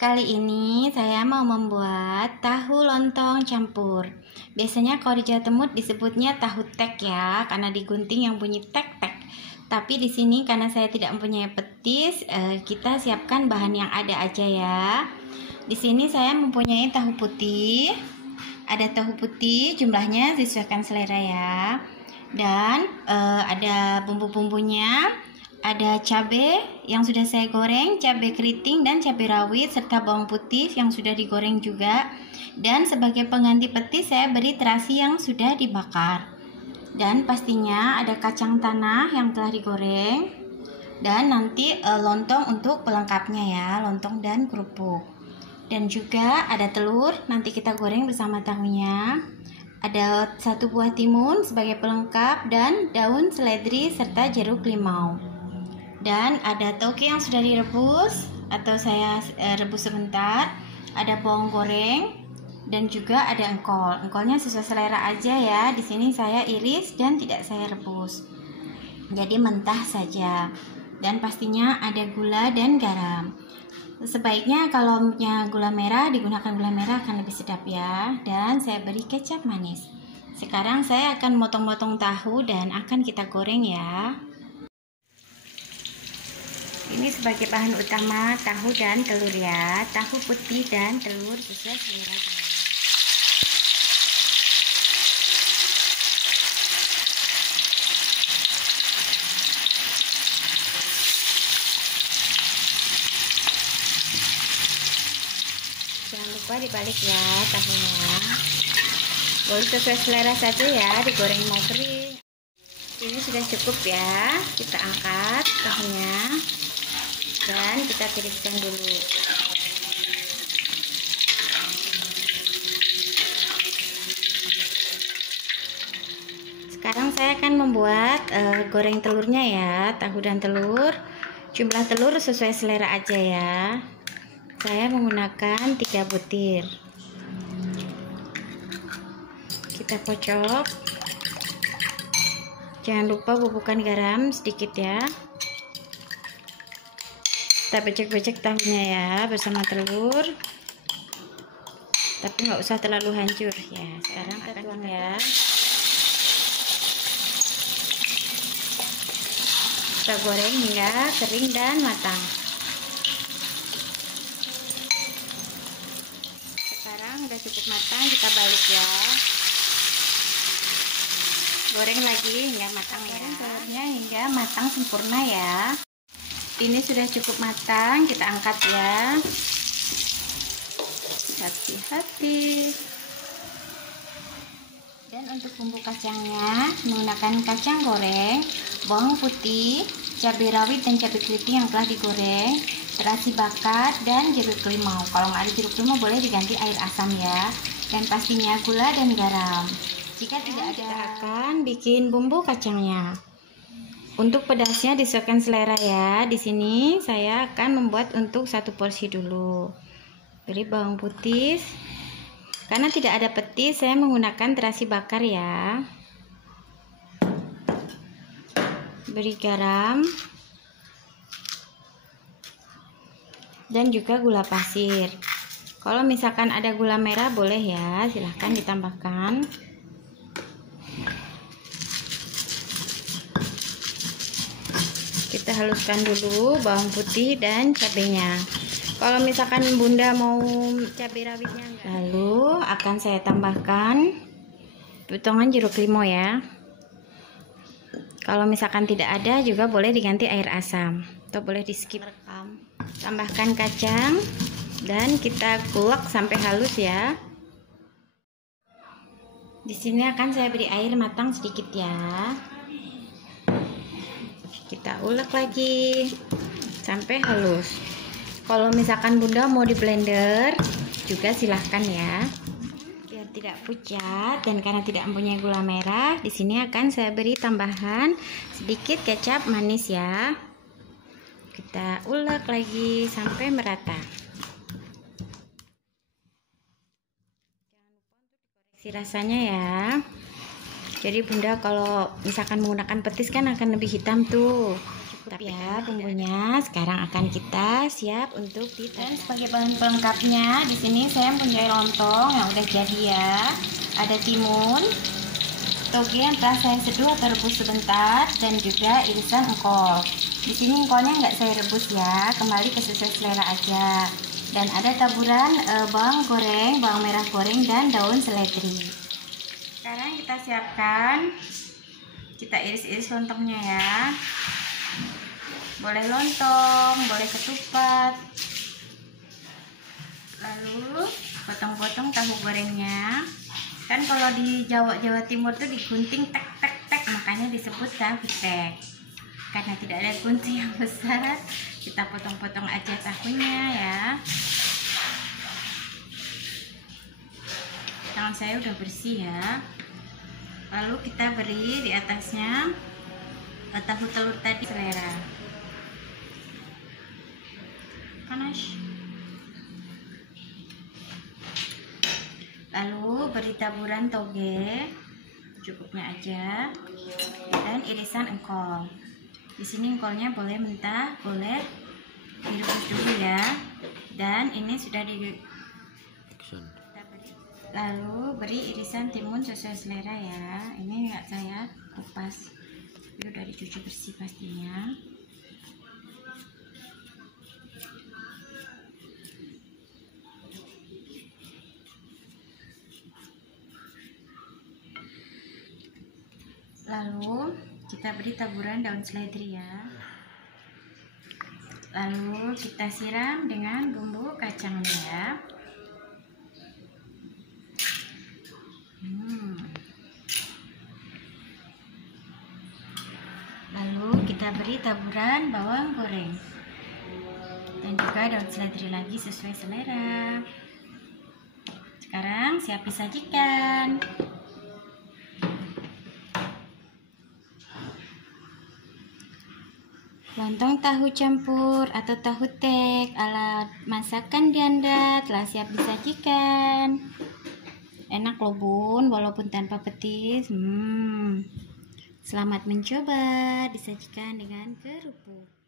Kali ini saya mau membuat tahu lontong campur. Biasanya kalau di Jawa Timur disebutnya tahu tek ya, karena digunting yang bunyi tek-tek. Tapi di sini karena saya tidak mempunyai petis, kita siapkan bahan yang ada aja ya. Di sini saya mempunyai tahu putih. Ada tahu putih, jumlahnya disesuaikan selera ya. Dan ada bumbu-bumbunya. Ada cabai yang sudah saya goreng, cabai keriting dan cabai rawit, serta bawang putih yang sudah digoreng juga. Dan sebagai pengganti petis saya beri terasi yang sudah dibakar. Dan pastinya ada kacang tanah yang telah digoreng. Dan nanti lontong untuk pelengkapnya ya, lontong dan kerupuk. Dan juga ada telur, nanti kita goreng bersama tahunya. Ada 1 buah timun sebagai pelengkap dan daun seledri serta jeruk limau. Dan ada toge yang sudah direbus atau saya rebus sebentar. Ada bawang goreng dan juga ada engkol. Engkolnya sesuai selera aja ya. Di sini saya iris dan tidak saya rebus. Jadi mentah saja. Dan pastinya ada gula dan garam. Sebaiknya kalau punya gula merah digunakan gula merah akan lebih sedap ya. Dan saya beri kecap manis. Sekarang saya akan motong-motong tahu dan akan kita goreng ya. Ini sebagai bahan utama tahu dan telur ya. Tahu putih dan telur sesuai selera. Jangan lupa dibalik ya tahunya. Boleh sesuai selera saja ya, digoreng mau kering. Ini sudah cukup ya. Kita angkat tahunya. Dan kita tiriskan dulu. Sekarang saya akan membuat goreng telurnya ya. Tahu dan telur. Jumlah telur sesuai selera aja ya. Saya menggunakan 3 butir. Kita kocok. Jangan lupa bubukkan garam sedikit ya. Kita becek-becek tahunya ya bersama telur, tapi nggak usah terlalu hancur ya. Sekarang kita tuang ya. Kita goreng hingga kering dan matang. Sekarang udah cukup matang, kita balik ya. Goreng lagi hingga matang ya. Telurnya hingga matang sempurna ya. Ini sudah cukup matang, kita angkat ya. Hati-hati. Dan untuk bumbu kacangnya menggunakan kacang goreng, bawang putih, cabai rawit dan cabai keriting yang telah digoreng, terasi bakar dan jeruk limau. Kalau nggak ada jeruk limau boleh diganti air asam ya. Dan pastinya gula dan garam. Jika tidak ada, kita akan bikin bumbu kacangnya. Untuk pedasnya disesuaikan selera ya. Di sini saya akan membuat untuk 1 porsi dulu. Beri bawang putih. Karena tidak ada petis, saya menggunakan terasi bakar ya. Beri garam. Dan juga gula pasir. Kalau misalkan ada gula merah boleh ya, silahkan ditambahkan. Kita haluskan dulu bawang putih dan cabenya. Kalau misalkan bunda mau cabai rawitnya enggak. Lalu akan saya tambahkan potongan jeruk limau ya. Kalau misalkan tidak ada juga boleh diganti air asam atau boleh di skip. Tambahkan kacang dan kita kulak sampai halus ya. Di sini akan saya beri air matang sedikit ya. Kita ulek lagi sampai halus. Kalau misalkan bunda mau di blender juga silahkan ya. Biar tidak pucat dan karena tidak mempunyai gula merah, di sini akan saya beri tambahan sedikit kecap manis ya. Kita ulek lagi sampai merata. Jangan lupa untuk dikoreksi rasanya ya. Jadi bunda kalau misalkan menggunakan petis kan akan lebih hitam tuh. Cukup ya bumbunya. Sekarang akan kita siap untuk ditata. Sebagai bahan pelengkapnya di sini saya mempunyai lontong yang udah jadi ya. Ada timun, toge yang telah saya seduh atau rebus sebentar, dan juga irisan engkol. Di sini engkolnya nggak saya rebus ya, kembali ke sesuai selera aja. Dan ada taburan bawang goreng, bawang merah goreng, dan daun seledri. Sekarang kita siapkan, kita iris-iris lontongnya ya. Boleh lontong, boleh ketupat. Lalu potong-potong tahu gorengnya. Kan kalau di Jawa Timur tuh digunting tek tek tek, makanya disebut tahu tek. Karena tidak ada gunting yang besar, kita potong-potong aja tahunya ya. Tangan saya udah bersih ya. Lalu kita beri di atasnya tahu telur tadi selera. Panas. Lalu beri taburan toge, cukupnya aja, dan irisan engkol. Di sini engkolnya boleh mentah, boleh direbus dulu ya. Dan ini sudah lalu beri irisan timun sesuai selera ya. Ini nggak saya kupas, ini udah dicuci bersih pastinya. Lalu kita beri taburan daun seledri ya. Lalu kita siram dengan bumbu kacangnya ya. Lalu kita beri taburan bawang goreng dan juga daun seledri lagi sesuai selera. Sekarang siap disajikan. Lontong tahu campur atau tahu tek ala masakan Dianda telah siap disajikan. Enak loh bun, walaupun tanpa petis. Selamat mencoba, disajikan dengan kerupuk.